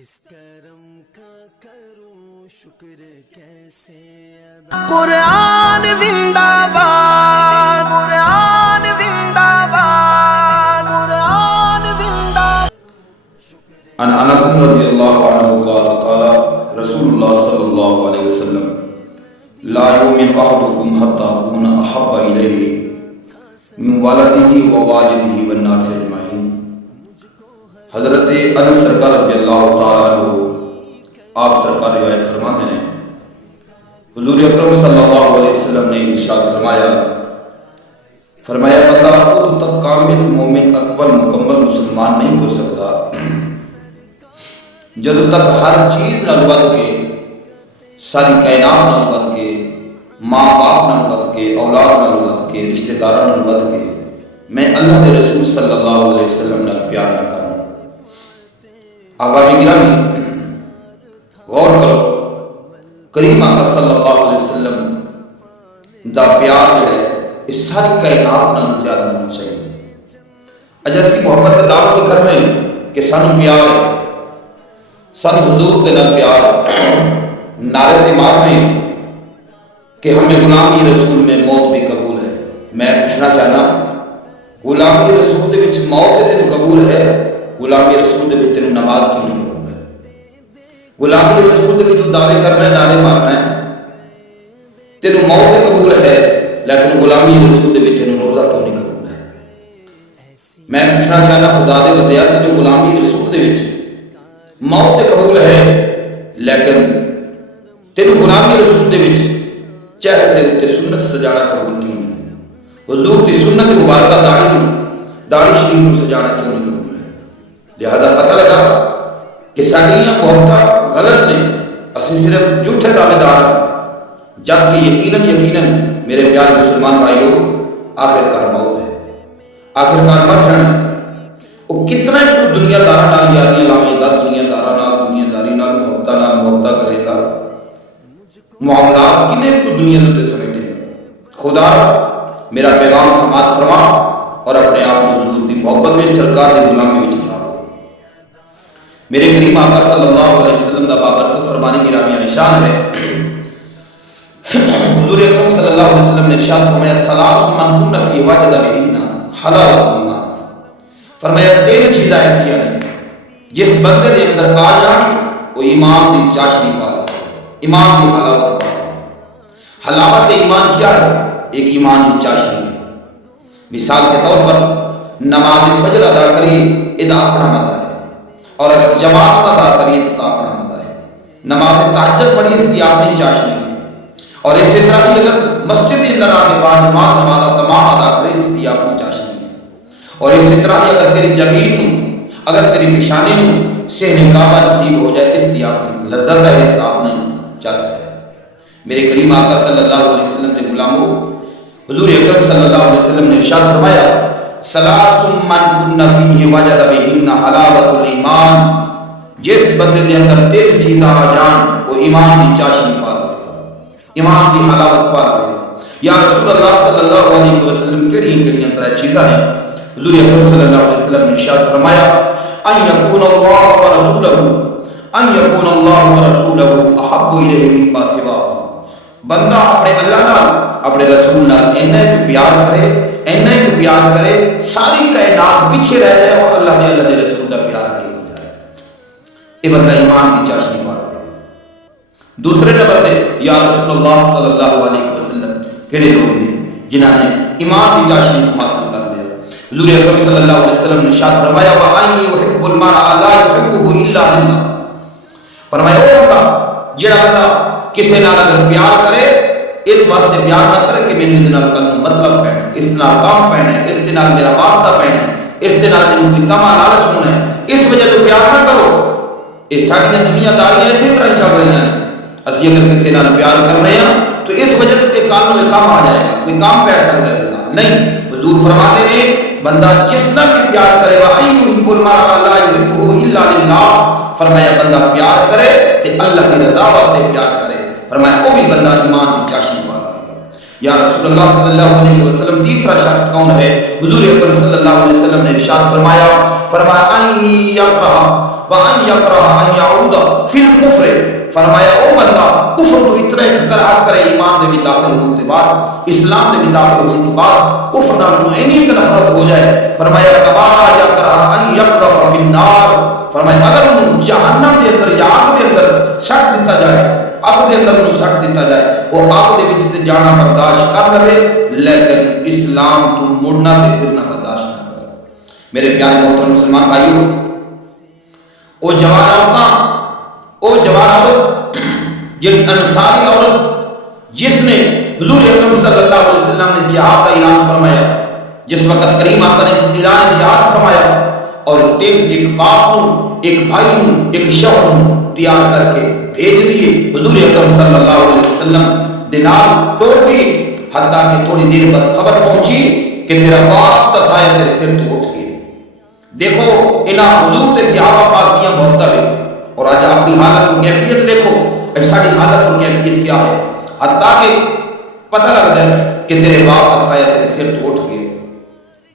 اس کرم کا کروں شکر کیسے قرآن زندہ باد، قرآن زندہ باد، قرآن زندہ باد۔ عن انس رضی اللہ عنہ قال قال رسول اللہ صلی اللہ علیہ وسلم لا یؤمن احدکم حتی اکون احب الیہ من والدہ ووالدہ والناس اجمعین۔ حضرت انس سرکار رضی اللہ تعالیٰ عنہ آپ سرکار روایت فرماتے ہیں حضور اکرم صلی اللہ علیہ وسلم نے ارشاد فرمایا بندہ خود تک کامل مومن اکبر مکمل مسلمان نہیں ہو سکتا جدو تک ہر چیز نال ود کے، ساری کائنات نال ود کے، ماں باپ نال ود کے، اولاد نال ود کے، رشتہ داراں نال ود کے میں اللہ دے رسول صلی اللہ علیہ وسلم نال پیار نہ کروں۔ آبائی گرامی غور کرو، کریم آقا صلی اللہ علیہ وسلم دا پیار جڑا ہے اس ساری کائنات نال زیادہ ہونا چاہیے۔ اج اسی محبت دا دعوت کر رہے ہیں کہ سانو پیار ہے، سانو حضور دے نال پیار ہے، نعرے تے مار رہے ہیں کہ ہمیں غلامی رسول میں موت بھی قبول ہے۔ میں پوچھنا چاہنا غلامی رسول دے وچ موت تینوں قبول ہے، غلامی رسول دے وچ تینوں نماز کیوں نہیں قبول ہے؟ غلامی رسول دے وچ تو دعوے کرنا ہے، نعرے مارنا ہے، تینوں موت تے قبول ہے، لیکن غلامی رسول دے وچ تینوں روزہ کیوں نہیں قبول ہے؟ میں پوچھنا چاہنا خدا دے بندیا تینوں غلامی رسول دے وچ موت تے قبول ہے، لیکن تینوں غلامی رسول دے وچ چہرے دے اوتے سنت سجانا قبول کیوں نہیں ہے؟ حضور دی سنت مبارکہ داڑھی شریف نوں سجانا کیوں نہیں قبول ہے؟ لہذا پتہ لگا کہ ساڈیاں محبتاں غلط نے، اسی صرف جھوٹے دعوے دار ہیں، جبکہ یقیناً میرے پیارے مسلمان بھائیوں آخر کار موت ہے، آخر کار مر جانا۔ وہ کتنا ہی تو دنیا دارا نال یاریاں لاوے گا، دنیا دارا نال، دنیا داری نال محبتہ کرے گا، معاملات کنے تو دنیا تے سمیٹے گا۔ خدا میرا پیغام سماعت فرما اور اپنے آپ کو حضور دی محبت میں سرکار دی غلامی وچ ڈال۔ میرے کریم آقا صلی اللہ علیہ وسلم دا بابرکت فرمانی گرامی نشان ہے۔ حضور اکرم صلی اللہ علیہ وسلم نے ارشاد فرمایا ثلاث من کن فی وجد بہن حلاوۃ الایمان۔ فرمایا تین چیزیں ایسی ہیں جس بندے دے اندر آ جان وہ ایمان دی چاشنی پا لے، ایمان دی حلاوت پا لے۔ حلاوت ایمان کیا ہے؟ ایک ایمان دی چاشنی ہے۔ مثال کے طور پر نماز فجر ادا کریے، ادا اپنا مزہ ہے، اور اگر جماعت میں ادا کریے تو اپنا مزہ ہے۔ نماز تہجد پڑھیے اس کی اپنی چاشنی ہے، اور اسی طرح ہی اگر مسجد کے اندر آ کے بعد جماعت نماز تمام ادا کرے اس کی اپنی چاشنی ہے، اور اسی طرح ہی اگر تیری جبین نو، اگر تیری پیشانی نو سہن کعبہ نصیب ہو جائے اس کی اپنی لذت ہے، اس کا اپنا چاس ہے۔ میرے کریم آقا صلی اللہ علیہ وسلم کے غلاموں حضور اکرم صلی اللہ علیہ وسلم نے ارشاد فرمایا ثلاث من کن فیہ وجد بہن حلاوۃ الایمان۔ جس بندے دے اندر تین چیزاں آ جان وہ ایمان دی چاشنی پا لے گا، ایمان دی حلاوت پا لے گا۔ یا رسول اللہ صلی اللہ علیہ وسلم کیڑی اندر چیزاں نے؟ حضور اکرم صلی اللہ علیہ وسلم نے ارشاد فرمایا ان یکون اللہ ورسولہ احب الیہ مما سواہ۔ بندہ اپنے اللہ نال، اپنے رسول نال ایک پیار کرے ساری کائنات پیچھے رہ جائے اور اللہ دے رسول کا پیار آگے ہو جائے، یہ بندہ ایمان کی چاشنی پا لے۔ دوسرے نمبر پہ یا رسول اللہ صلی اللہ علیہ وسلم کہڑے لوگ نے جنہوں نے ایمان کی چاشنی کو حاصل کر لیا؟ حضور اکرم صلی اللہ علیہ وسلم نے ارشاد فرمایا وَأَن يُحِبُّ الْمَرْءَ لَا يُحِبُّهُ إِلَّا لِلَّهِ۔ فرمایا وہ بندہ جڑا بندہ کسی نال اگر پیار کرے اس واسطے پیار نہ کرے کہ میرے نال کل مطلب پینا ہے، اس نال کام پینا ہے، اس نال میرا واسطہ پینا ہے، اس نال میرے کوئی تما لالچ ہونا ہے، اس وجہ تو پیار نہ کرو۔ یہ ساری دنیا داریاں اسی طرح چل رہی ہیں۔ اسی اگر کسی نال پیار کر رہے ہیں تو اس وجہ تو کل میں کام آ جائے گا، کوئی کام پہ سکتا ہے نہیں۔ حضور فرماتے ہیں بندہ جس نہ بھی پیار کرے گا ان یحب المرء لا یحبہ الا للہ، فرمایا بندہ پیار کرے تے اللہ کی رضا واسطے پیار کرے، فرمایا وہ بھی بندہ ایمان کی چاشنی پا لے گا۔ یا رسول اللہ صلی اللہ علیہ وسلم تیسرا شخص کون ہے؟ حضور اکرم صلی اللہ علیہ وسلم نے ارشاد فرمایا ان یکرہ وان یکرہ ان یعود فی الکفر، فرمایا او بندہ کفر تو اتنا ایک کراہٹ کرے ایمان دے بھی داخل ہونے کے بعد، اسلام دے بھی داخل ہونے کے بعد کفر نال اینی ایک نفرت ہو جائے، فرمایا کما یکرہ ان یقذف فی النار، فرمایا اگر انہوں جہنم دے اندر یا آگ دے اندر سٹ دیتا جائے، آگ دے اندر انہوں سٹ دیتا جائے، وہ آگ دے وچ تے جانا برداشت کر لے، لیکن اسلام تو مڑنا تے پھرنا برداشت نہ کرے۔ میرے پیارے محترم مسلمان بھائیو، او جوان عورت جن انصاری عورت جس نے حضور اکرم صلی اللہ علیہ وسلم نے جہاد کا اعلان فرمایا، جس وقت کریم آقا نے اعلان جہاد فرمایا اور ایک باپ کو، ایک بھائی کو، ایک شوہر کو تیار کر کے بھیج دیے حضور اکرم صلی اللہ علیہ وسلم دینار توڑ دیے، حتیٰ کہ تھوڑی دیر بعد خبر پہنچی کہ تیرا باپ تسایا تیرے سر تو اٹھ گئے۔ دیکھو انہاں حضور تے صحابہ پاک دیاں محبتیں، اور آج اپنی حالت اور کیفیت دیکھو، ساری حالت اور کیفیت کیا ہے، حتیٰ کہ پتہ لگ جائے کہ تیرے باپ کا سایہ تیرے سر تو اٹھ گئے۔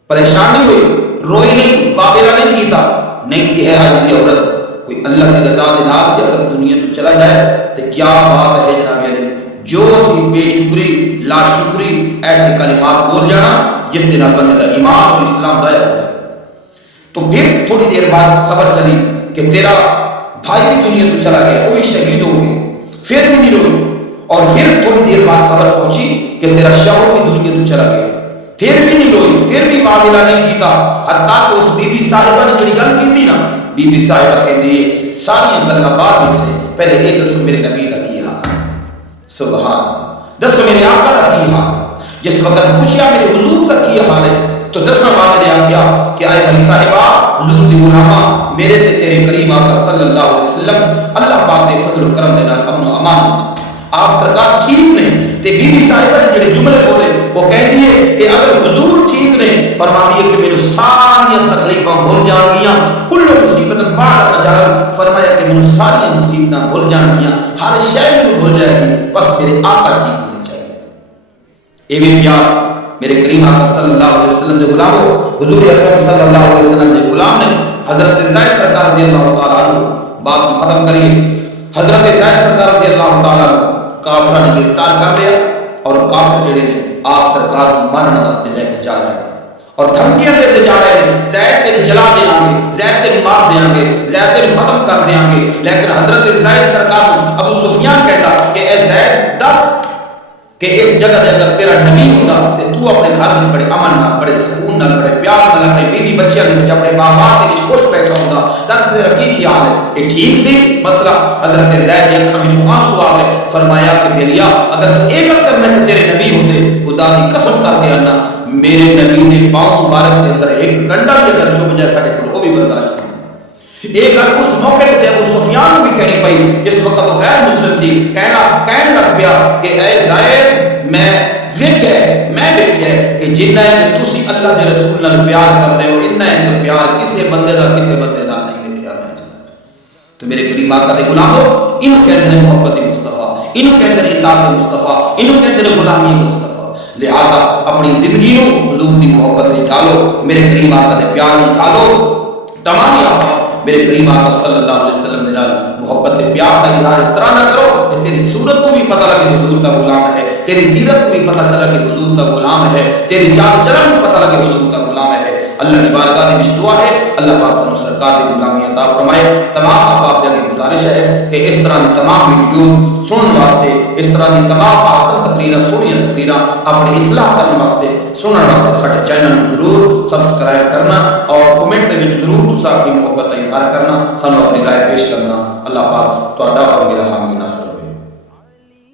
پریشانی ہوئی، روئی نہیں، وابرہ نہیں کیتا، نہیں سی ہے آج دی عورت کوئی اللہ کی رضا دے نال کہ اگر دنیا تو چلا جائے تو کیا بات ہے جناب علیہ، جو اسی بے شکری لا شکری ایسے کلمات بول جانا جس دن بندے کا ایمان اور اسلام ضائع ہو گیا۔ تو پھر تھوڑی دیر بعد خبر چلی کہ تیرا بھائی بھی دنیا تو چلا گیا، وہ بھی شہید ہو گئے، پھر بھی نہیں روئی، اور پھر تھوڑی دیر بعد خبر پہنچی کہ تیرا شوہر بھی دنیا تو چلا گیا، پھر بھی نہیں روئی، پھر بھی معاملہ نہیں کیتا، حتیٰ کہ اس بی بی صاحبہ نے جڑی گل کی تھی نا، بی بی صاحبہ کہندی ہے ساری گلاں بعد وچ نے، پہلے یہ دسو میرے نبی دا کی حال، سبحان اللہ، دسو میرے آقا دا کی حال۔ جس وقت پوچھا میرے حضور دا کی حال ہے تو دسنا والے نے آکھیا کہ اے بھائی صاحبہ، حضور دی غلامہ، میرے تے تیرے کریم آقا صلی اللہ علیہ وسلم اللہ پاک دے فضل و کرم دے نال امن و امان وچ آپ سرکار ٹھیک نہیں، تے بی بی صاحبہ نے جڑے جملے بولے وہ کہندی ہے کہ اگر حضور ٹھیک نہیں، فرماتی ہے کہ میرے ساری تکلیفاں بھول جان گیاں، کل مصیبت بعد اجر، فرمایا کہ میرے ساری مصیبتاں بھول جان گیاں، ہر شے میرے بھول جائے گی، بس میرے آقا ٹھیک ہونے چاہیے۔ اے بھی پیار میرے کریم آقا صلی اللہ علیہ وسلم دے غلاموں، حضور اکرم صلی اللہ علیہ وسلم دے غلام نے حضرت زید سرکار رضی اللہ تعالیٰ عنہ، بات کو ختم کریے، حضرت زید سرکار رضی اللہ تعالیٰ عنہ کافرہ نے گرفتار کر لیا، اور کافر جڑے نے آپ سرکار کو مارنے واسطے لے کے جا رہے ہیں اور دھمکیاں دیتے جا رہے ہیں، زید تیری جلا دیاں گے، زید تیری مار دیاں گے، زید تیری ختم کر دیاں گے، لیکن حضرت زید سرکار کو ابو سفیان کہتا کہ اے زید دس کہ اس جگہ دے اگر تیرا نبی ہوندا تے تو اپنے گھر وچ بڑے امن نال، بڑے سکون نال، بڑے پیار نال اپنے بیوی بچیاں دے وچ، اپنے باغات دے وچ خوش بیٹھا ہوندا، دس تیرا کی خیال ہے؟ یہ ٹھیک سی مسئلہ؟ حضرت زید دی اکھاں وچوں آنسو آ گئے، فرمایا کہ بیلیا اگر تو یہ گل کرنا کہ تیرے نبی ہوندے، خدا دی قسم کر کے آنا میرے نبی دے پاؤں مبارک دے اندر ایک گنڈا بھی اگر چپ جائے ساڈے کول، وہ بھی برداشت نہیں۔ ایک گل اس موقع تے ابو سفیان کو بھی کہنی پئی، جس وقت وہ غیر مسلم سی، کہنے لگ پیا کہ اے زید میں ویکھیا کہ جنہ کہ تسی اللہ دے رسول نال پیار کر رہے ہو، انہاں ایک پیار کسے بندے دا کسے بندے نال نہیں ویکھیا میں۔ تو میرے کریم آقا دے غلامو، انہوں کہندے نے محبت مصطفیٰ، انہوں کہندے نے اطاعت مصطفیٰ، انہوں کہندے نے غلامی مصطفیٰ۔ لہذا اپنی زندگی نو حضور دی محبت وچ ڈالو، میرے کریم آقا دے پیار وچ ڈالو۔ تمام آقا میرے کریم آقا صلی اللہ علیہ وسلم دے نال محبت تے پیار کا اظہار اس طرح نہ کرو کہ تیری صورت کو بھی پتہ لگے حضور کا غلام ہے، تیری سیرت کو بھی پتہ چلا کہ حضور کا غلام ہے، تیری چال چلن کو پتہ لگے حضور کا غلام ہے۔ اللہ کی بارگاہ میں دعا ہے اللہ پاک سن سرکار کی غلامی عطا فرمائے۔ تمام احباب کی گزارش ہے کہ اس طرح کی تمام ویڈیو سننے واسطے، اس طرح کی تمام احسن تقریراں، سونی تقریراں اپنی اصلاح کرنے واسطے، سننے واسطے سارے چینل کو ضرور سبسکرائب کرنا اور کمنٹ دے وچ ضرور تساں اپنی محبت کا اظہار کرنا، سانو اپنی رائے پیش کرنا۔ اللہ پاک تہاڈا اور میرا حامی